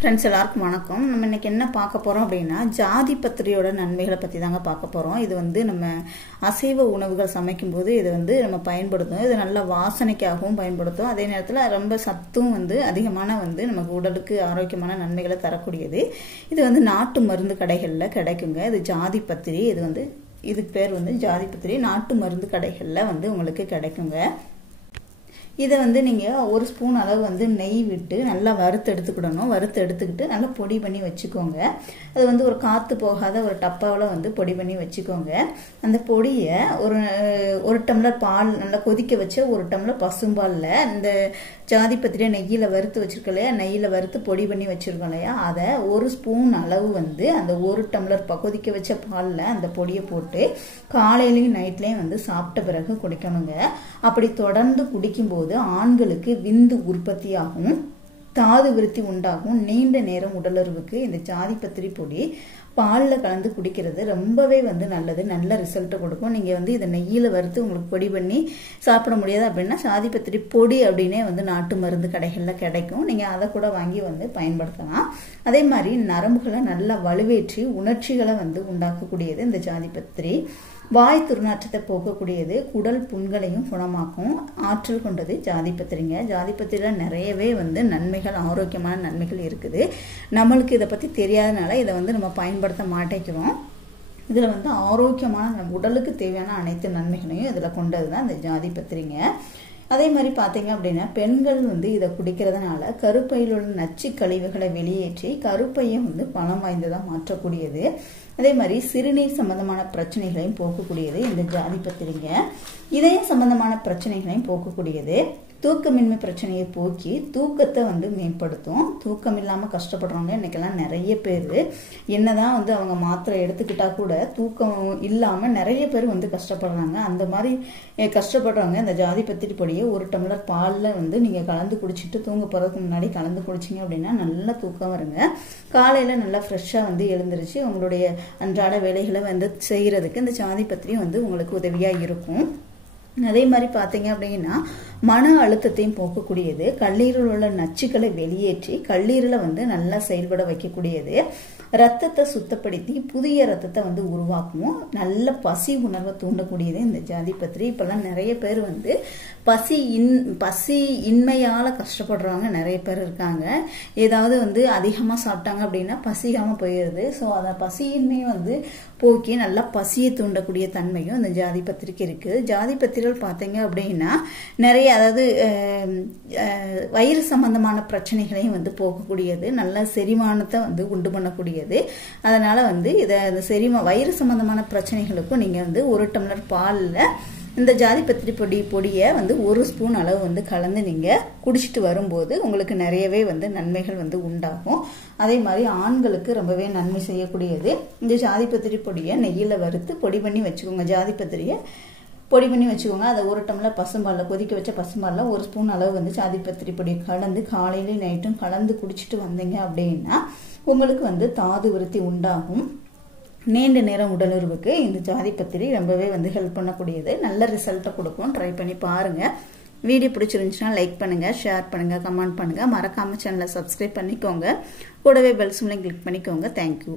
Friends எல்லாருக்கும் வணக்கம். நம்ம இன்னைக்கு என்ன பார்க்க போறோம் அப்படின்னா ஜாதி பத்திரியோட நன்மைகளை பத்தி தாங்க பார்க்க போறோம். இது வந்து நம்ம அசைவ உணவுகள் சமைக்கும் போது இது வந்து நம்ம பயன்படுத்தும். இது நல்ல வாசனைக்காகவும் பயன்படுத்தும். அதே நேரத்தில் ரொம்ப சத்தும் வந்து அதிகமான வந்து நமக்கு உடலுக்கு ஆரோக்கியமான நன்மைகளை தரக்கூடியது. இது வந்து நாட்டு மருந்து கடைகளில் கிடைக்குங்க. இது ஜாதி பத்திரி. இது வந்து இதுக்கு பேர் வந்து ஜாதி பத்திரி. நாட்டு மருந்து கடைகளில் வந்து உங்களுக்கு கிடைக்குங்க. இதை வந்து நீங்கள் ஒரு ஸ்பூன் அளவு வந்து நெய் விட்டு நல்லா வறுத்து எடுத்துக்கிடணும். வறுத்து எடுத்துக்கிட்டு நல்லா பொடி பண்ணி வச்சுக்கோங்க. அது வந்து ஒரு காற்று போகாத ஒரு டப்பாவில் வந்து பொடி பண்ணி வச்சுக்கோங்க. அந்த பொடியை ஒரு டம்ளர் பால் நல்லா கொதிக்க வச்ச ஒரு டம்ளர் பசும்பாலில் இந்த ஜாதி பத்திரியை நெய்யில் வறுத்து வச்சுருக்கோம் இல்லையா, நெய்யில் வறுத்து பொடி பண்ணி வச்சுருக்கோம் இல்லையா, அதை ஒரு ஸ்பூன் அளவு வந்து அந்த ஒரு டம்ளர் கொதிக்க வச்ச பாலில் அந்த பொடியை போட்டு காலையிலையும் நைட்லேயும் வந்து சாப்பிட்ட பிறகு குடிக்கணுங்க. அப்படி தொடர்ந்து குடிக்கும்போது ஆண்களுக்கு விந்து உற்பத்தியாகும், தாது விருத்தி உண்டாகும், நீண்ட நேரம் உடலுறவுக்கு இந்த ஜாதி பத்திரி பொடி பாலில் கலந்து குடிக்கிறது ரொம்பவே வந்து நல்லது, நல்ல ரிசல்ட்டை கொடுக்கும். நீங்கள் வந்து இதை நெய்யில் வறுத்து உங்களுக்கு பொடி பண்ணி சாப்பிட முடியாது அப்படின்னா ஜாதி பத்திரி பொடி அப்படின்னே வந்து நாட்டு மருந்து கடைகளில் கிடைக்கும். நீங்கள் அதை கூட வாங்கி வந்து பயன்படுத்தலாம். அதே மாதிரி நரம்புகளை நல்லா வலுவேற்றி உணர்ச்சிகளை வந்து உண்டாக்கக்கூடியது இந்த ஜாதி பத்திரி. வாய் துர்நாற்றத்தை போக்கக்கூடியது, குடல் புண்களையும் குணமாக்கும் ஆற்றல் கொண்டது ஜாதி பத்திரிங்க. ஜாதி பத்திரியில் நிறையவே வந்து நன்மைகள், ஆரோக்கியமான நன்மைகள் இருக்குது. நம்மளுக்கு இதை பற்றி தெரியாதனால இதை வந்து நம்ம பயன்படுத்த மாட்டேங்கிறோம். இதில் வந்து ஆரோக்கியமான நம்ம உடலுக்கு தேவையான அனைத்து நன்மைகளையும் இதில் கொண்டது தான் இந்த ஜாதி பத்திரிங்க. அதே மாதிரி பார்த்தீங்க அப்படின்னா பெண்கள் வந்து இதை குடிக்கிறதுனால கருப்பையில் உள்ள நச்சு கழிவுகளை வெளியேற்றி கருப்பையை வந்து பலம் வாய்ந்ததாக மாற்றக்கூடியது. அதே மாதிரி சிறுநீர் சம்பந்தமான பிரச்சனைகளையும் போக்கக்கூடியது இந்த ஜாதி பத்திரிங்க. இதய சம்பந்தமான பிரச்சனைகளையும் போக்கக்கூடியது. தூக்கமின்மை பிரச்சனையை போக்கி தூக்கத்தை வந்து மேம்படுத்தும். தூக்கம் இல்லாமல் கஷ்டப்படுறவங்க இன்னைக்கெல்லாம் நிறைய பேர் என்னதான் வந்து அவங்க மாத்திரை எடுத்துக்கிட்டா கூட தூக்கம் இல்லாமல் நிறைய பேர் வந்து கஷ்டப்படுறாங்க. அந்த மாதிரி கஷ்டப்படுறவங்க இந்த ஜாதி பத்திரி பொடியை ஒரு டம்ளர் பாலில் வந்து நீங்கள் கலந்து குடிச்சிட்டு தூங்க போகிறதுக்கு முன்னாடி கலந்து குடிச்சிங்க அப்படின்னா நல்ல தூக்கம் வருங்க. காலையில் நல்லா ஃப்ரெஷ்ஷாக வந்து எழுந்திரிச்சு உங்களுடைய அன்றாட வேலைகளை வந்து செய்கிறதுக்கு இந்த ஜாதி பத்திரி வந்து உங்களுக்கு உதவியாக இருக்கும். அதே மாதிரி பார்த்தீங்க அப்படின்னா மன அழுத்தத்தையும் போக்கக்கூடியது, கல்லீரலில் உள்ள நச்சுக்களை வெளியேற்றி கல்லீரலை வந்து நல்லா செயல்பட வைக்கக்கூடியது, ரத்தத்தை சுத்தப்படுத்தி புதிய ரத்தத்தை வந்து உருவாக்கும், நல்ல பசி உணர்வை தூண்டக்கூடியது இந்த ஜாதி பத்திரி. இப்போல்லாம் நிறைய பேர் வந்து பசி இன்மையால் கஷ்டப்படுறவங்க நிறைய பேர் இருக்காங்க. ஏதாவது வந்து அதிகமாக சாப்பிட்டாங்க அப்படின்னா பசிக்காமல் போயிடுது. ஸோ அதை பசியின்மையை வந்து போக்கி நல்லா பசியை தூண்டக்கூடிய தன்மையும் இந்த ஜாதி பத்திரிக்கு இருக்குது. ஜாதி பத்திரிகள் பார்த்தீங்க அப்படின்னா நிறைய, அதாவது வயிறு சம்பந்தமான பிரச்சனைகளையும் வந்து போக்கக்கூடியது, நல்ல செரிமானத்தை வந்து உண்டு பண்ணக்கூடியது. அதனால வந்து இதை வயிறு சம்பந்தமான பிரச்சனைகளுக்கும் நீங்கள் வந்து ஒரு டம்ளர் பாலில் இந்த ஜாதி பத்திரி பொடியை வந்து ஒரு ஸ்பூன் அளவு வந்து கலந்து நீங்கள் குடிச்சிட்டு வரும்போது உங்களுக்கு நிறையவே வந்து நன்மைகள் வந்து உண்டாகும். அதே மாதிரி ஆண்களுக்கு ரொம்பவே நன்மை செய்யக்கூடியது இந்த ஜாதி பத்திரி பொடியை நெய்யில் வறுத்து பொடி பண்ணி வச்சுக்கோங்க. ஜாதி பத்திரியை பொடி பண்ணி வச்சுக்கோங்க. அதை ஒரு டம்ளர் பசும்பாலில் கொதிக்க வச்ச பசும்பாலில் ஒரு ஸ்பூன் அளவு வந்து ஜாதி பத்திரி பொடி கலந்து காலையிலையும் நைட்டும் கலந்து குடிச்சிட்டு வந்தீங்க அப்படின்னா உங்களுக்கு வந்து தாது விருத்தி உண்டாகும். நீண்ட நேரம் உடலுறவுக்கு இந்த ஜாதி பத்திரி ரொம்பவே வந்து ஹெல்ப் பண்ணக்கூடியது, நல்ல ரிசல்ட்டை கொடுக்கும். ட்ரை பண்ணி பாருங்கள். வீடியோ பிடிச்சிருந்துச்சுன்னா லைக் பண்ணுங்கள், ஷேர் பண்ணுங்கள், கமெண்ட் பண்ணுங்கள். மறக்காமல் சேனலை சப்ஸ்கிரைப் பண்ணிக்கோங்க. கூடவே பெல் சிம்லையும் கிளிக் பண்ணிக்கோங்க. தேங்க்யூ.